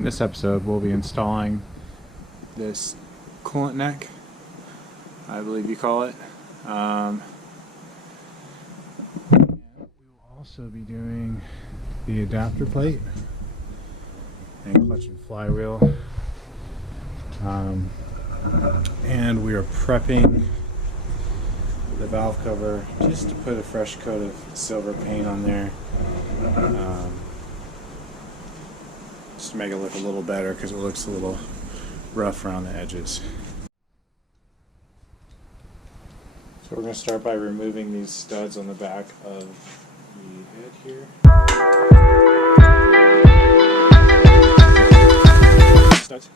In this episode, we'll be installing this coolant neck, I believe you call it. And we will also be doing the adapter plate and clutch and flywheel. And we are prepping the valve cover just to put a fresh coat of silver paint on there. Just to make it look a little better because it looks a little rough around the edges. So we're going to start by removing these studs on the back of the head here. Studs.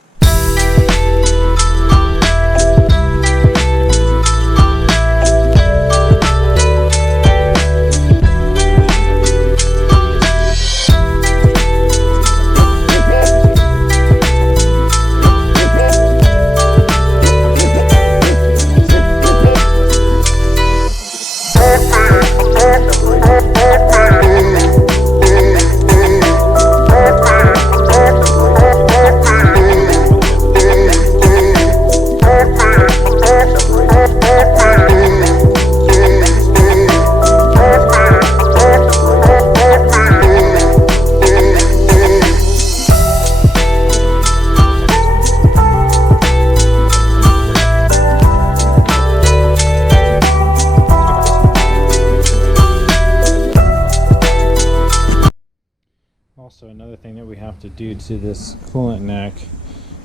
Also, another thing that we have to do to this coolant neck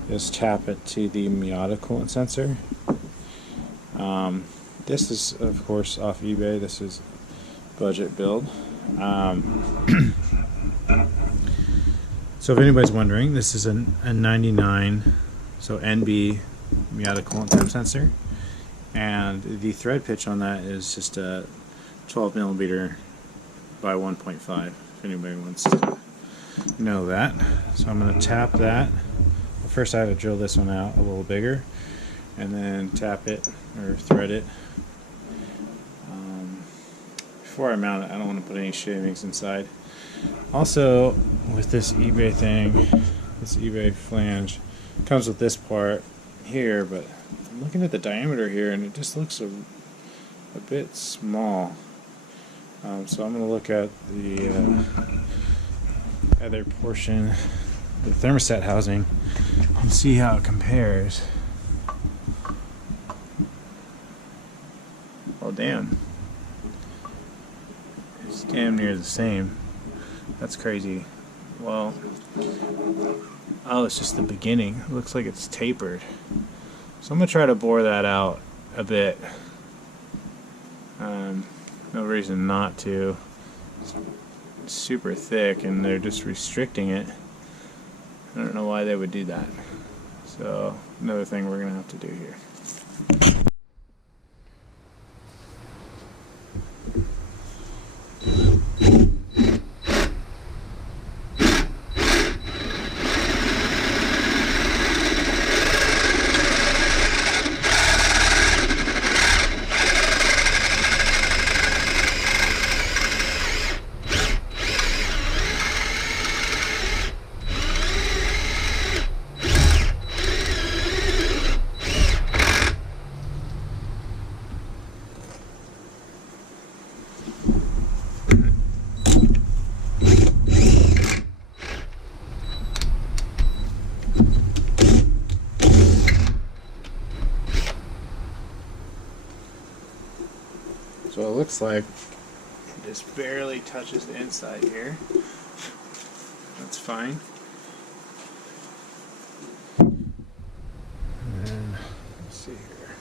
is tap it to the Miata coolant sensor. This is, of course, off eBay. This is budget build. So if anybody's wondering, this is a 99, so NB Miata coolant tap sensor, and the thread pitch on that is just a 12 millimeter by 1.5. If anybody wants to know that. So I'm going to tap that. First I have to drill this one out a little bigger and then tap it or thread it. Before I mount it, I don't want to put any shavings inside. Also, with this eBay thing, this eBay flange comes with this part here, but I'm looking at the diameter here and it just looks a bit small. So I'm going to look at the other portion, the thermostat housing, and see how it compares. Well, damn. It's damn near the same. That's crazy. Well, oh, it's just the beginning. It looks like it's tapered. So I'm going to try to bore that out a bit. No reason not to. It's super thick and they're just restricting it. I don't know why they would do that. So, another thing we're going to have to do here. So it looks like it just barely touches the inside here. That's fine. And then, let's see here.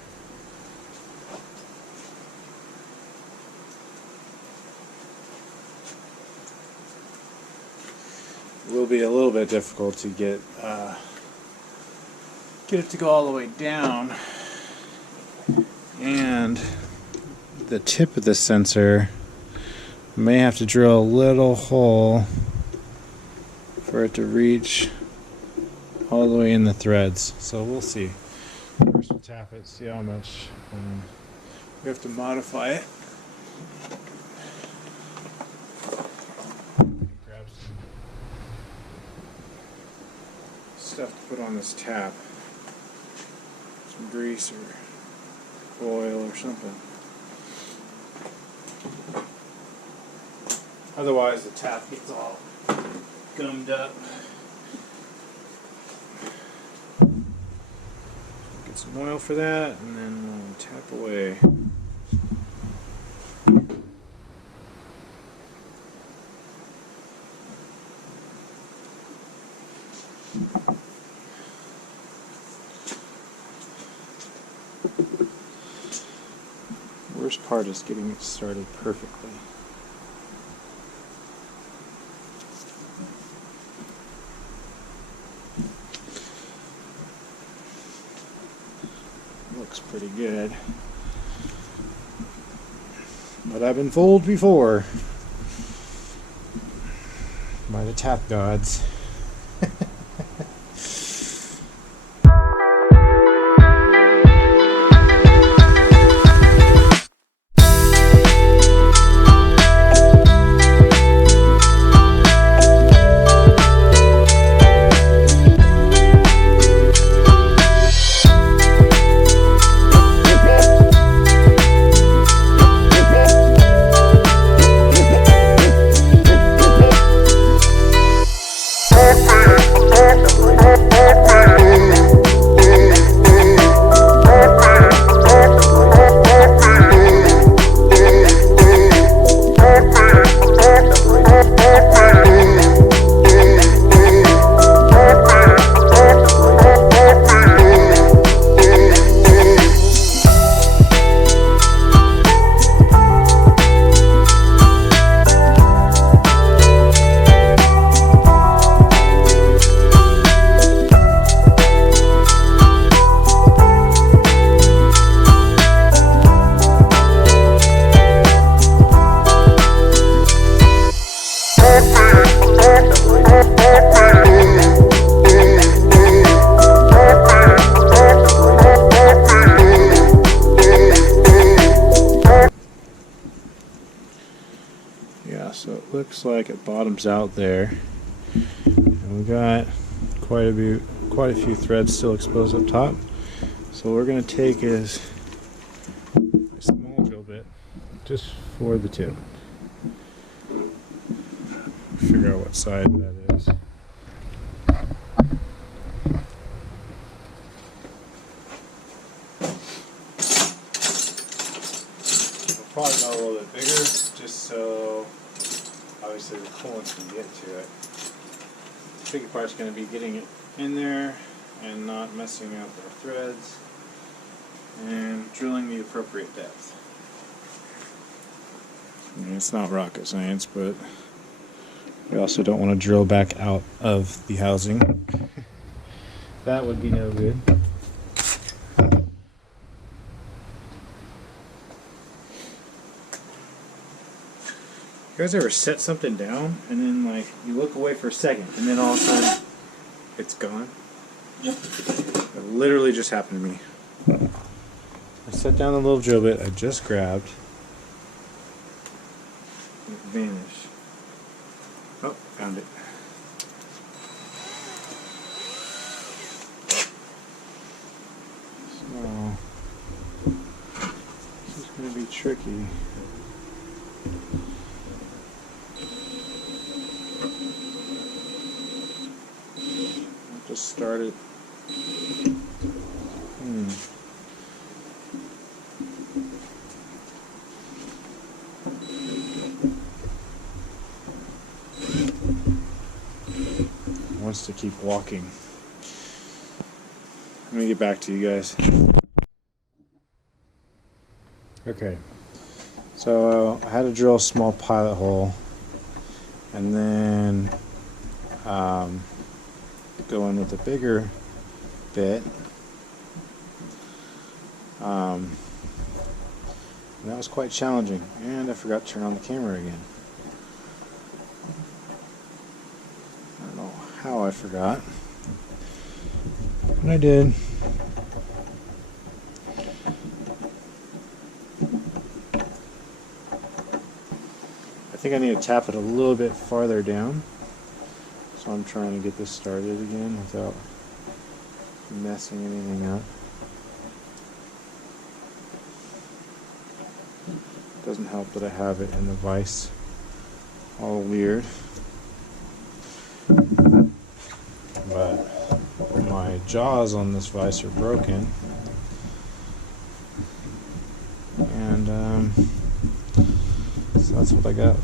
It will be a little bit difficult to get it to go all the way down. And the tip of this sensor may have to drill a little hole for it to reach all the way in the threads. So we'll see. First we'll tap it, see how much we have to modify it. Grab some stuff to put on this tap. Some grease or oil or something. Otherwise the tap gets all gummed up. Get some oil for that and then we'll tap away. Worst part is getting it started perfectly. Looks pretty good. But I've been fooled before by the tap gods. Yeah, so it looks like it bottoms out there, and we got quite a few threads still exposed up top. So what we're going to take is a small drill bit just for the tip. Figure out what side that is. We'll probably go a little bit bigger, just so obviously the coolant can get to it. The tricky part is going to be getting it in there and not messing up our threads and drilling the appropriate depth. I mean, it's not rocket science, but we also don't want to drill back out of the housing. That would be no good. You guys ever set something down and then like you look away for a second and then all of a sudden it's gone? It literally just happened to me. I set down the little drill bit I just grabbed. It vanished. Oh, found it. So this is going to be tricky. Just started. Wants to keep walking. Let me get back to you guys. Okay, so I had to drill a small pilot hole and then go in with a bigger bit. And that was quite challenging, and I forgot to turn on the camera again. I don't know how I forgot, but I did. I think I need to tap it a little bit farther down, so I'm trying to get this started again without messing anything up. Doesn't help that I have it in the vise all weird. But my jaws on this vise are broken. And so that's what I got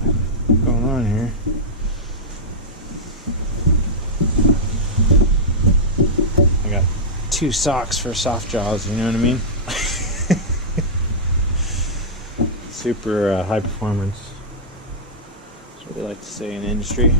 going on here. I got 2 socks for soft jaws, you know what I mean? Super high performance. That's what they like to say in the industry.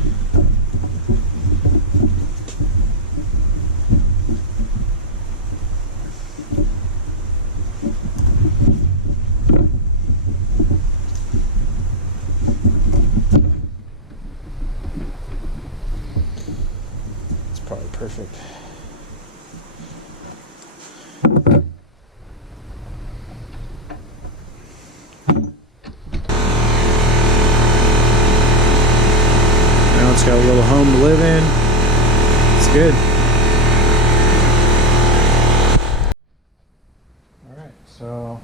It's probably perfect. It's got a little home to live in. It's good. Alright, so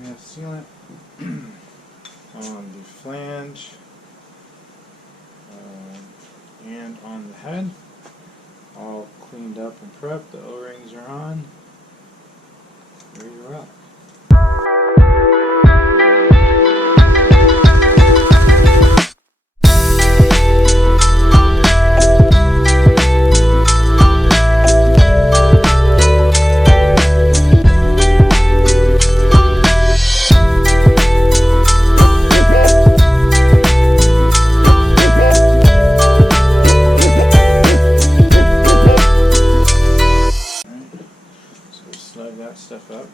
we have sealant on the flange and on the head. All cleaned up and prepped. The O-rings are on. Ready to rock. Snug that stuff up.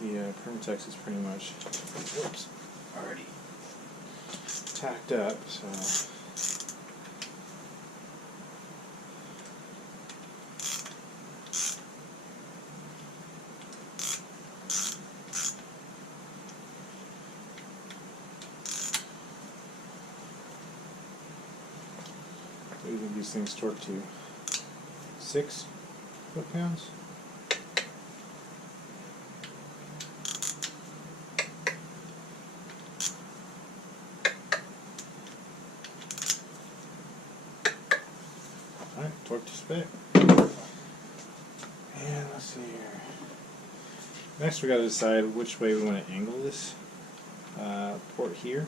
The Permatex is pretty much already tacked up, so we think these things torque to 6 foot-pounds. Alright, torque to spec. And let's see here. Next we got to decide which way we want to angle this port here.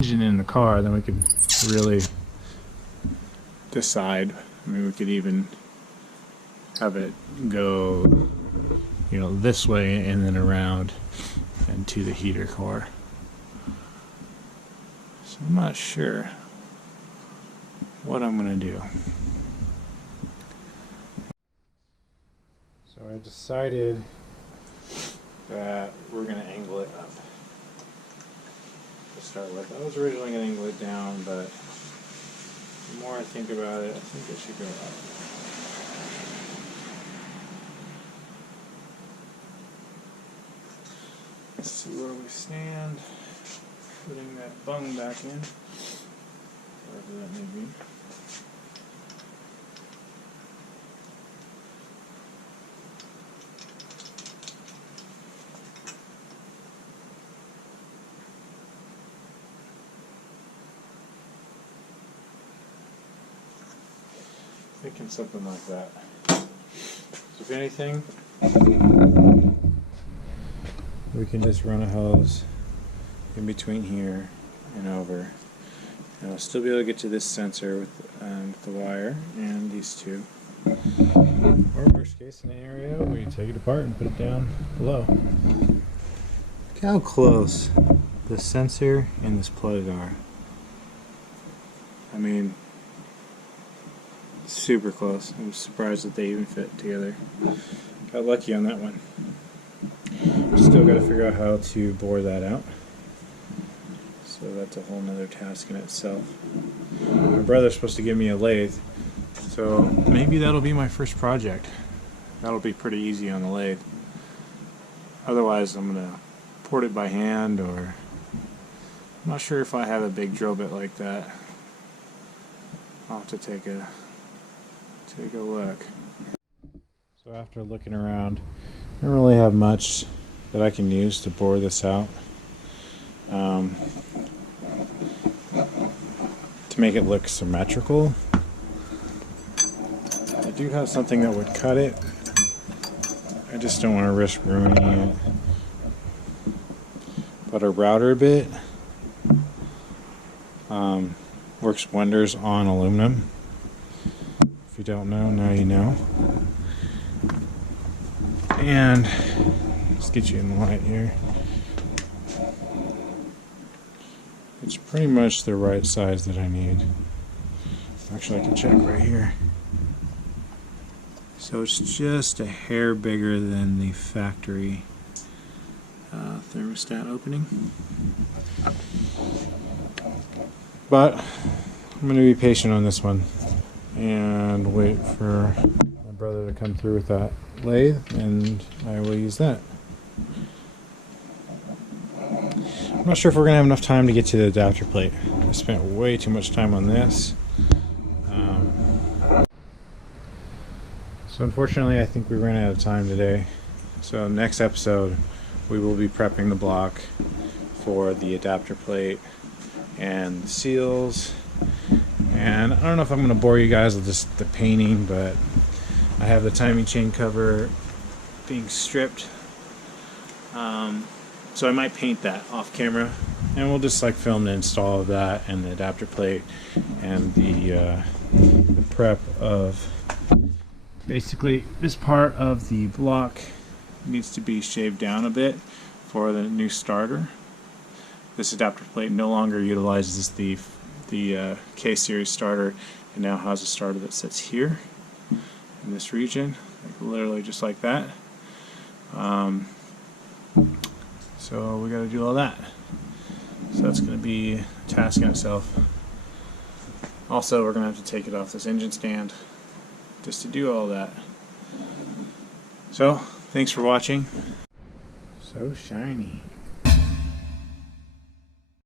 Engine in the car, then we could really decide. I mean, we could even have it go, you know, this way and then around and to the heater core. So I'm not sure what I'm gonna do. So I decided that we're gonna angle it up to start with. I was originally gonna angle it down, but the more I think about it, I think it should go up. Let's see where we stand. Putting that bung back in, wherever that may be. Thinking something like that. So if anything, we can just run a hose in between here and over. And I'll still be able to get to this sensor with the wire and these two. Or worst case scenario, we take it apart and put it down below. Look how close the sensor and this plug are. I mean, super close. I'm surprised that they even fit together. Got lucky on that one. Still got to figure out how to bore that out. So that's a whole nother task in itself. My brother's supposed to give me a lathe, so maybe that'll be my first project. That'll be pretty easy on the lathe. Otherwise, I'm gonna port it by hand, or I'm not sure if I have a big drill bit like that. I'll have to take a look. So after looking around, I don't really have much that I can use to bore this out. To make it look symmetrical. I do have something that would cut it. I just don't want to risk ruining it. But a router bit works wonders on aluminum. If you don't know, now you know. And let's get you in the light here. It's pretty much the right size that I need. Actually, I can check right here. So it's just a hair bigger than the factory thermostat opening. But I'm going to be patient on this one and wait for my brother to come through with that lathe, and I will use that. I'm not sure if we're going to have enough time to get to the adapter plate. I spent way too much time on this. So unfortunately, I think we ran out of time today. So next episode, we will be prepping the block for the adapter plate and the seals. And I don't know if I'm going to bore you guys with just the painting, but I have the timing chain cover being stripped. So I might paint that off camera, and we'll just like film the install of that and the adapter plate and the prep of basically this part of the block needs to be shaved down a bit for the new starter. This adapter plate no longer utilizes the K series starter. It now has a starter that sits here in this region, like literally just like that. So we got to do all that. So that's going to be a task in itself. Also, we're going to have to take it off this engine stand just to do all that. So, thanks for watching. So shiny.